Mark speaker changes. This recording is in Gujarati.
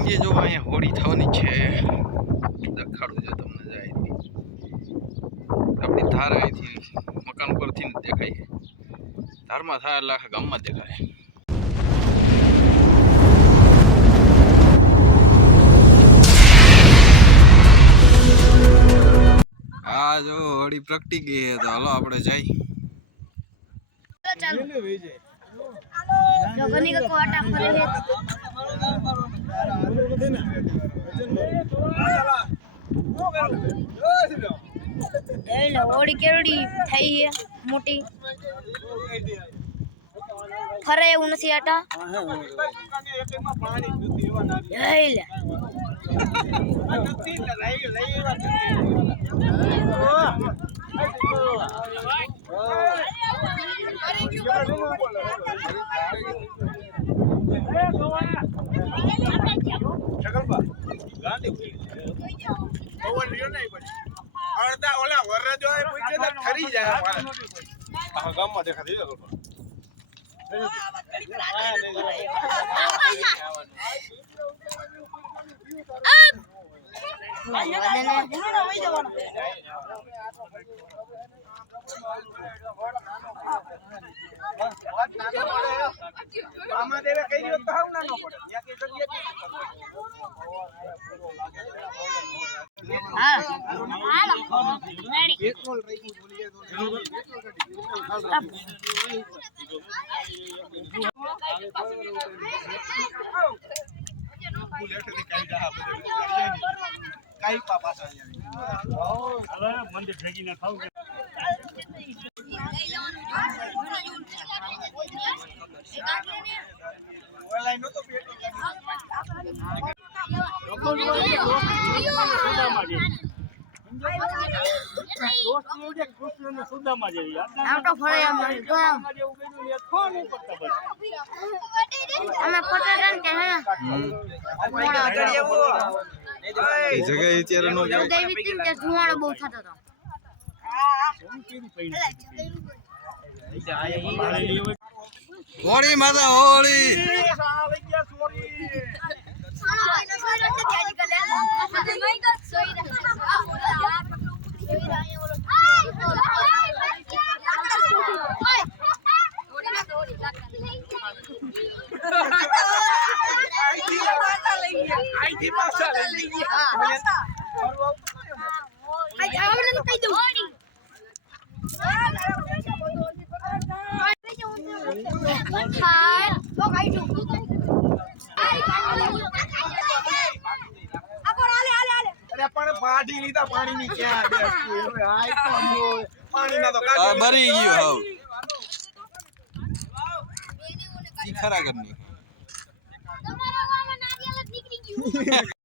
Speaker 1: સાંજે જો અહીંયા હોળી થવાની છે, દેખાડું છે તમને જાય આપણી ધાર અહીંથી મકાન પરથી દેખાય. ધારમાં થાય એટલે આખા ગામમાં દેખાય. આ જો હોળી પ્રગટી ગઈ છે, તો હાલો આપણે જઈ.
Speaker 2: ચાલો. જગની કો આટા ફરે છે. ઓડી કેરડી થઈ છે મોટી? ફરે એવું નથી આટા? એલે.
Speaker 3: અડધા ઓલા વરરાજો એ પૂછે તો ખરી જાય અમારે. આખા ગામમાં દેખાતી હોય લોકો. આમાં દેવે કઈ રહ્યો તો હાવ ના નો પડે. ન્યા કઈ જગ્યાએ
Speaker 2: હા હાલો રેડી
Speaker 3: ફૂલ હેઠેથી કાંઈ જા આ બધું કાંઈ પાછા.
Speaker 2: આમ તો ફરે એમ તો આમ અમે પટાટા કે હે
Speaker 1: એ જગ્યાએ અત્યારે નો જાય.
Speaker 2: ઉદય વિતિન કે ધુવાળો બહુ થતો હતો.
Speaker 1: હોળી માતા હોળી!
Speaker 3: પાછા લઈ ગયા. અરે પણ પાડી લીધા ક્યાં? હવે તો તો કાઢી
Speaker 1: મરી ગયો
Speaker 3: લીધા.
Speaker 1: ખરા કરની
Speaker 2: you.